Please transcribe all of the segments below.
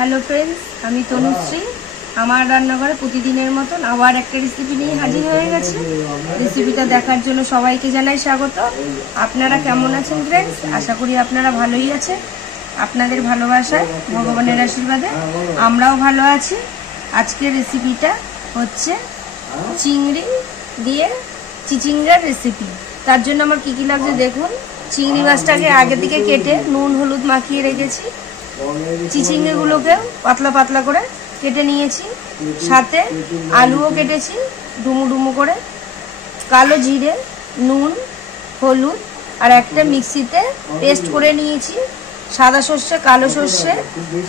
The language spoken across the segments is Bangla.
हेलो फ्रेंड्स, আমি তনুশ্রী। আমার রান্নাঘরে প্রতিদিনের মতন আবার একটা রেসিপি নিয়ে হাজির হয়ে গেছি। রেসিপিটা দেখার জন্য সবাইকে জানাই স্বাগত। আপনারা কেমন আছেন ফ্রেন্ডস? আশা করি আপনারা ভালোই আছেন। আপনাদের ভালোবাসায়, ভগবানের আশীর্বাদে আমরাও ভালো আছি। আজকের রেসিপিটা হচ্ছে চিংড়ি দিয়ে চিচিঙ্গার রেসিপি। তার জন্য আমার কী কী লাগছে দেখুন। চিংড়ি মাছটাকে আগে থেকে কেটে নুন হলুদ মাখিয়ে রেখেছি। চিচিঙ্গাগুলোকে পাতলা পাতলা করে কেটে নিয়েছি। সাথে আলুও কেটেছি ডুমু ডুমু করে। কালো জিরে, নুন, হলুদ আর একটা মিক্সিতে পেস্ট করে নিয়েছি। সাদা সর্ষে, কালো সর্ষে,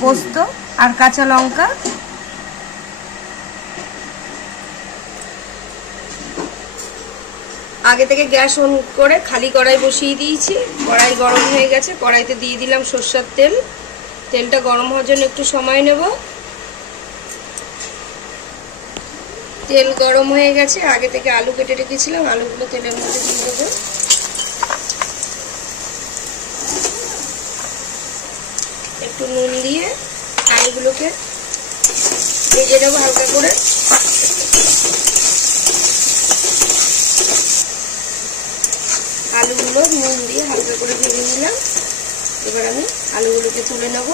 পোস্ত আর কাঁচা লঙ্কা। আগে থেকে গ্যাস অন করে খালি কড়াই বসিয়ে দিয়েছি। কড়াই গরম হয়ে গেছে। কড়াইতে দিয়ে দিলাম সরষের তেল। তেলটা গরম হওয়ার জন্য একটু সময় নেব। তেল গরম হয়ে গেছে। আগে থেকে আলু কেটে রেখেছিলাম, আলুগুলো তেলের মধ্যে দিয়ে দেবো। একটু নুন দিয়ে আলুগুলোকে ভেজে দেবো হালকা করে। আলুগুলো নুন দিয়ে হালকা করে ভেজে নিলাম। এবার আমি আলুগুলোকে তুলে নেব।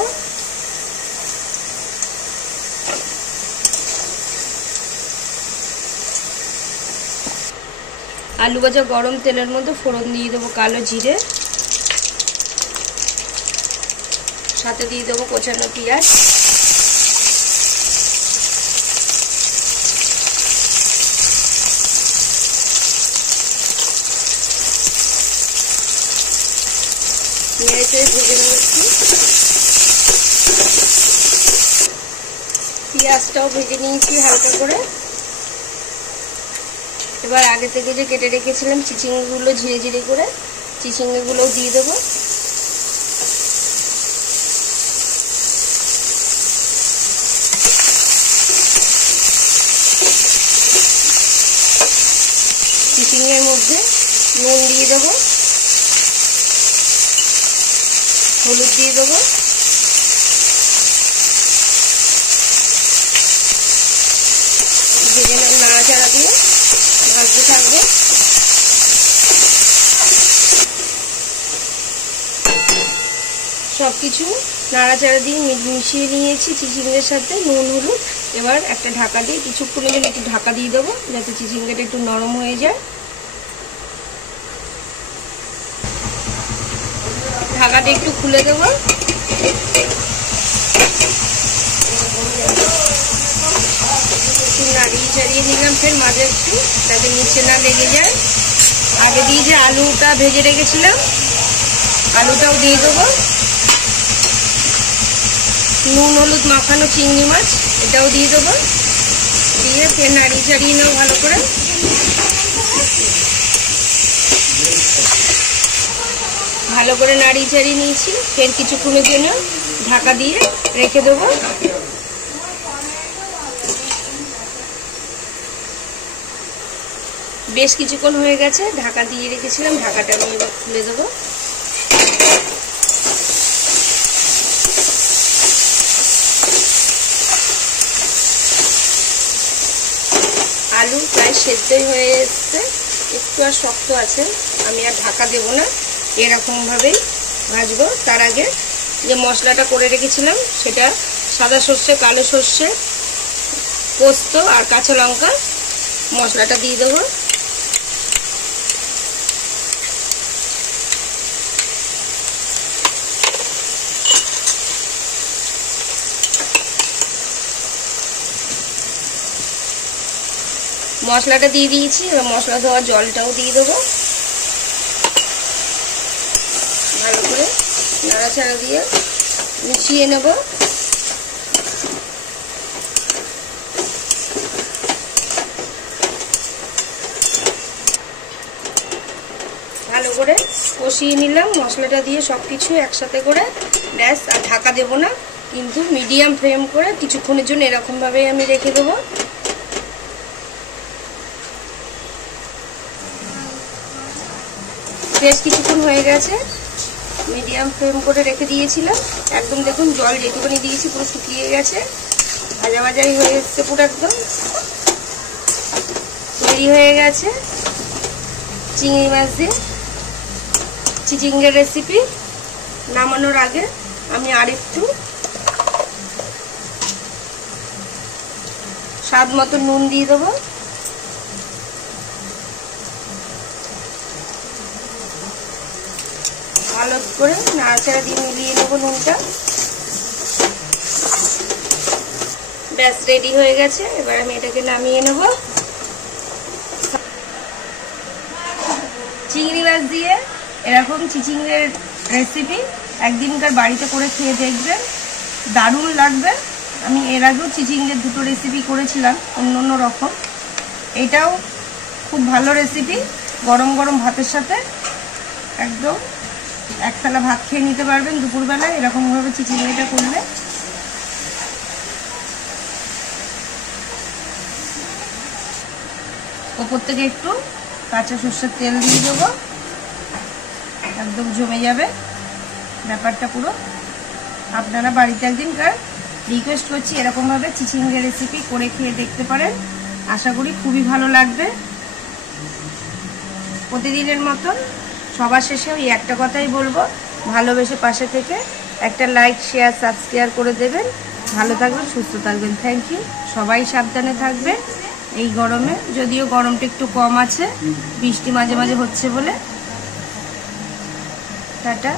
আলু ভাজা গরম তেলের মধ্যে ফোড়ন দিয়ে দেবো কালো জিরে, সাথে দিয়ে দেবো কোচানো পেঁয়াজ, নেড়ে ভেজে নিচ্ছি। পেঁয়াজটাও ভেজে নিয়েছি হালকা করে। এবার আগে থেকে যে কেটে রেখেছিলাম চিচিঙ্গাগুলো ঝিরে ঝিরে করে, চিচিঙ্গাগুলোও দিয়ে দেবো। চিচিঙ্গার মধ্যে নুন দিয়ে দেবো, হলুদ দিয়ে দেবো, ভেজে নাড়াচাড়া দিয়ে ভাজতে থাকবে। সবকিছু নাড়াচাড়া দিয়ে মিশিয়ে নিয়েছি চিচিঙ্গার সাথে নুন হলুদ। এবার একটা ঢাকা দিয়ে কিছুক্ষণের জন্য একটু ঢাকা দিয়ে দেবো, যাতে চিচিঙ্গাটা একটু নরম হয়ে যায়। ঢাকাটা একটু খুলে দেবো। একটু নাড়িয়ে চাড়িয়ে নিলাম ফের মাঝে একটু, যাতে নিচে না লেগে যায়। আগে দিয়ে যে আলুটা ভেজে রেখেছিলাম, আলুটাও দিয়ে দেবো। নুন হলুদ মাখানো চিংড়ি মাছ, এটাও দিয়ে দেবো। দিয়ে ফের নাড়িয়ে চাড়িয়ে নেবো ভালো করে। ভালো করে নাড়িয়ে চাড়িয়ে নিয়েছি। ফের কিছুক্ষণের জন্য ঢাকা দিয়ে রেখে দেবো। বেশ কিছুক্ষণ হয়ে গেছে, ঢাকা দিয়ে রেখেছিলাম। ঢাকাটা আমি এবার খুলে দেবো। আলু প্রায় সেদ্ধই হয়ে এসছে, একটু আর শক্ত আছে। আমি আর ঢাকা দেবো না, এরকমভাবেই ভাজবো। তার আগে যে মশলাটা করে রেখেছিলাম, সেটা সাদা সর্ষে, কালো সর্ষে, পোস্ত আর কাঁচা লঙ্কা, মশলাটা দিয়ে দেবো। মশলাটা দিয়ে দিয়েছি। এবার মশলা দেওয়ার জলটাও দিয়ে দেবো। ভালো করে নাড়াচাড়া দিয়ে মিশিয়ে নেব। ভালো করে কষিয়ে নিলাম মশলাটা দিয়ে সবকিছু একসাথে করে। ব্যাস, আর ঢাকা দেবো না, কিন্তু মিডিয়াম ফ্লেম করে কিছুক্ষণের জন্য এরকমভাবেই আমি রেখে দেবো। বেশ কিছুক্ষণ হয়ে গেছে। মিডিয়াম ফ্লেম করে রেখে দিয়েছিলাম। একদম দেখুন জল যেটুকুনি দিয়েছি পুরো শুকিয়ে গেছে, ভাজা ভাজাই হয়ে এসছে পুরো একদম। তৈরি হয়ে গেছে চিংড়ি মাছ দিয়ে চিচিঙ্গের রেসিপি। নামানোর আগে আমি আরেকটু স্বাদ মতো নুন দিয়ে দেবো। ভালো করে নাড়াচাড়া দিয়ে মিলিয়ে নেবো নুনটা। ব্যাস রেডি হয়ে গেছে। এবার আমি এটাকে নামিয়ে নেব। চিংড়ি মাছ দিয়ে এরকম চিচিঙ্গের রেসিপি একদিনকার বাড়িতে করে খেয়ে দেখবেন, দারুণ লাগবে। আমি এর আগেও চিচিঙ্গের দুটো রেসিপি করেছিলাম অন্য অন্য রকম। এটাও খুব ভালো রেসিপি, গরম গরম ভাতের সাথে একদম এক থালা ভাত খেয়ে নিতে পারবেন দুপুরবেলায় এরকমভাবে চিচিঙ্গিটা করলে। ওপর থেকে একটু কাঁচা সর্ষের তেল দিয়ে দেবো, একদম জমে যাবে ব্যাপারটা পুরো। আপনারা বাড়িতে একদিনকার রিকোয়েস্ট করছি এরকমভাবে চিচিঙ্গের রেসিপি করে খেয়ে দেখতে পারেন, আশা করি খুবই ভালো লাগবে। প্রতিদিনের মতন সবার শেষে ওই একটা কথাই বলবো, ভালোবেসে পাশে থেকে একটা লাইক শেয়ার সাবস্ক্রাইব করে দেবেন। ভালো থাকবেন, সুস্থ থাকবেন। Thank you. সবাই সাবধানে থাকবে এই গরমে, যদিও গরমটা একটু কম আছে, বৃষ্টি মাঝে মাঝে হচ্ছে বলে। টাটা।